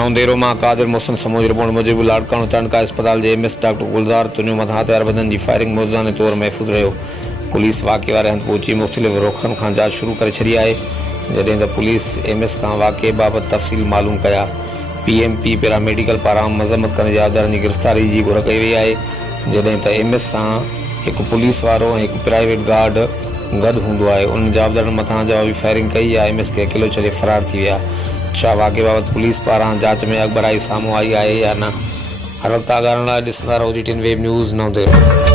नवंदेरो में कादिर मोहसिन समूह रिपोर्ट मूजिब लाड़काणो टंडका अस्पताल के एमएस डॉक्टर गुलजार तुनियो मथा हथियार बदन की फायरिंग मौजूदाने तौर महफूज रहो। पुलिस वाक़े वारे हंध पहुंची मुख्तलिफ रुखन का जांच शुरू कर छी है, जडें त पुलिस एमएस का वाक़े बाबत तफ़सील मालूम कया। पीएमपी पैरामेडिकल पारां मज़म्मत कंदे जवाबदारनि की गिरफ़्तारी की घुर कई वई है, जडें त एमएस सां एक पुलिस वारो एक प्राइवेट गार्ड गड होंदो है। उन जवाबदारनि मथा जवाबी फायरिंग कई है। एमएस के अकेलो छॾे फरार थी विया। छा वाक़े बाबत पुलिस पारां जांच में अखबराई साम्हूं आई है या न? हर वक्त आगाह ॾिसंदा रहो GTN वेब न्यूज़ नवंदेरो।